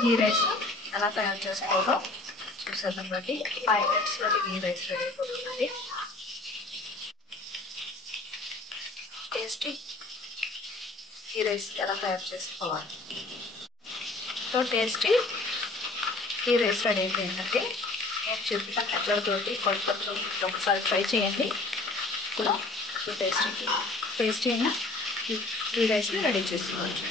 ఘీ rice ఎలా తయారు చేసుకోవాలో చూసేద్దాం. బట్టి 5 minutes ఘీ రైస్ రెడీ అయిపోతుంది. టేస్టీ ఘీ రైస్ ఎలా తయారు చేసుకోవాలి. సో టేస్టీ ఘీ రైస్ రెడీ అయిపోయిందండి. నేను చెప్పిన మెథడ్తోటి కొలతలతో ఒకసారి ట్రై చేయండి. కూడా టేస్టీ అయిన ఘీ రైస్ని రెడీ చేసుకోవచ్చు.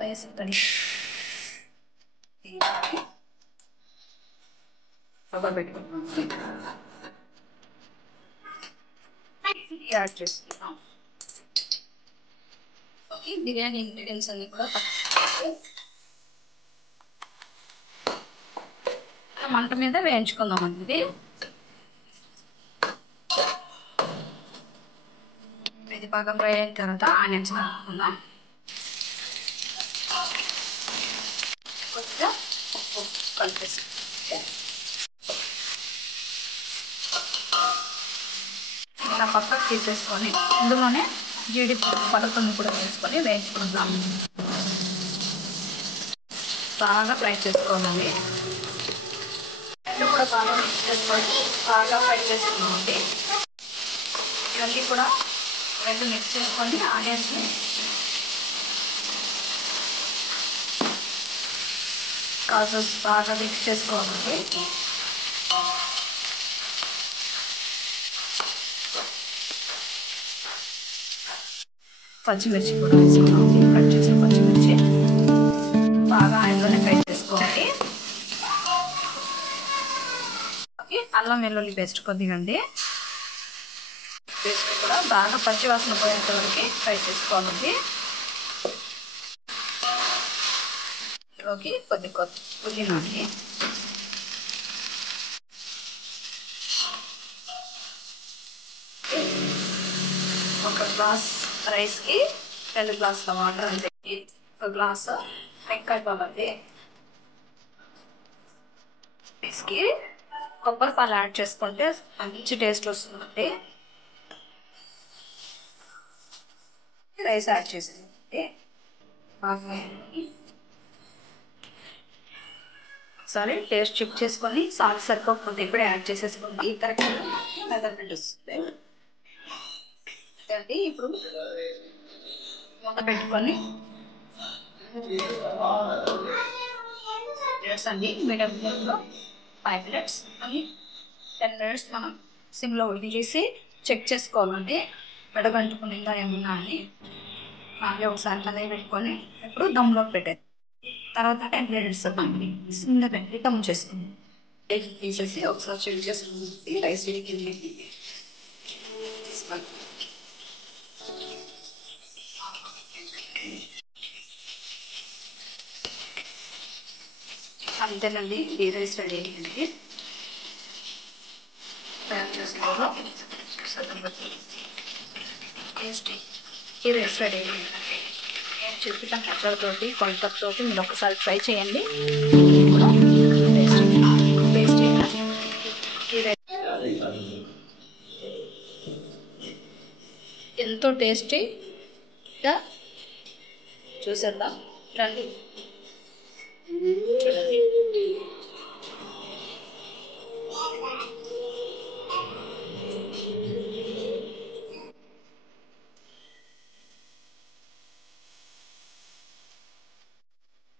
రైస్ రెడీ యాడ్ చేసుకున్నాం. ఓకే, బిర్యానీ ఇంగ్రీడియంట్స్ అన్ని కూడా మంట మీద వేయించుకుందాం అండి. ఇది బాగా ఫ్రై అయిన తర్వాత ఆనియన్స్ కలుపుకుందాం. కొద్దిగా ఉప్పు కలిపేసి ఇలా పక్కకు తీసేసుకొని ఇందులోనే జీడిపప్పు పలుకులను కూడా వేసుకొని వేయించుకుందాం. బాగా ఫ్రై చేసుకోవాలి. కూడా బాగా మిక్స్ చేసుకొని బాగా ఫ్రై చేసుకున్నామండి. ఇవన్నీ కూడా రెండు మిక్స్ చేసుకొని ఆనియన్స్ని కాస్త బాగా మిక్స్ చేసుకోవాలండి. పచ్చిమిర్చి కూడా వేసుకున్నామండి. కట్ చేసిన పచ్చిమిర్చి బాగా ఆయిల్లోనే ఫ్రై చేసుకోవాలి. అల్లం వెల్లుల్లి పేస్ట్ కొద్దిగా అండి. పేస్ట్ కూడా బాగా పచ్చివాసన పోయేంత వరకు ఫ్రై చేసుకోవాలండి. ఇందులోకి పుదీనా అండి. ఒక గ్లాస్ రైస్కి 2 గ్లాసుల వాటర్ అండి. ఒక గ్లాసు వెంకాయ పాలండి. రైస్కి కొబ్బరి పాలు యాడ్ చేసుకుంటే మంచి టేస్ట్ వస్తుందండి. రైస్ యాడ్ చేసేది ఒకసారి టేస్ట్ చెక్ చేసుకొని సాల్ట్ సరిపోకపోతే ఇప్పుడు యాడ్ చేసేసుకోండి. కరెక్ట్గా మెజర్మెంట్ వస్తుంది అండి. ఇప్పుడు మూత పెట్టుకొని అండి మీడియం ఫ్లేమ్లో 5 minutes అని 10 minutes మనం సిమ్లో వదిలేసి చెక్ చేసుకోవాలండి. పెడగంటుకునిందా ఏమన్నా అని మళ్ళీ ఒకసారి కలయి పెట్టుకొని ఇప్పుడు దమ్లో పెట్టేది. తర్వాత 10 minutes సిమ్లో పెట్టి దమ్ చేసుకుంది. తీసేసి ఒకసారి చెక్ చేసుకుంది. రైస్ ఉడికింది. అంతేనండి, ఘీ రైస్ రెడీ అయ్యింది. తయారు చేసుకోవడం టేస్టీ ఘీ రైస్ రెడీ అయ్యిందండి. నేను చెప్పిన మెథడ్తోటి కొలతలతోటి మీరు ఒకసారి ట్రై చేయండి. టేస్టీ ఘీ రైస్ ఎంతో టేస్టీగా చూసేద్దాం రండి. చూడండి.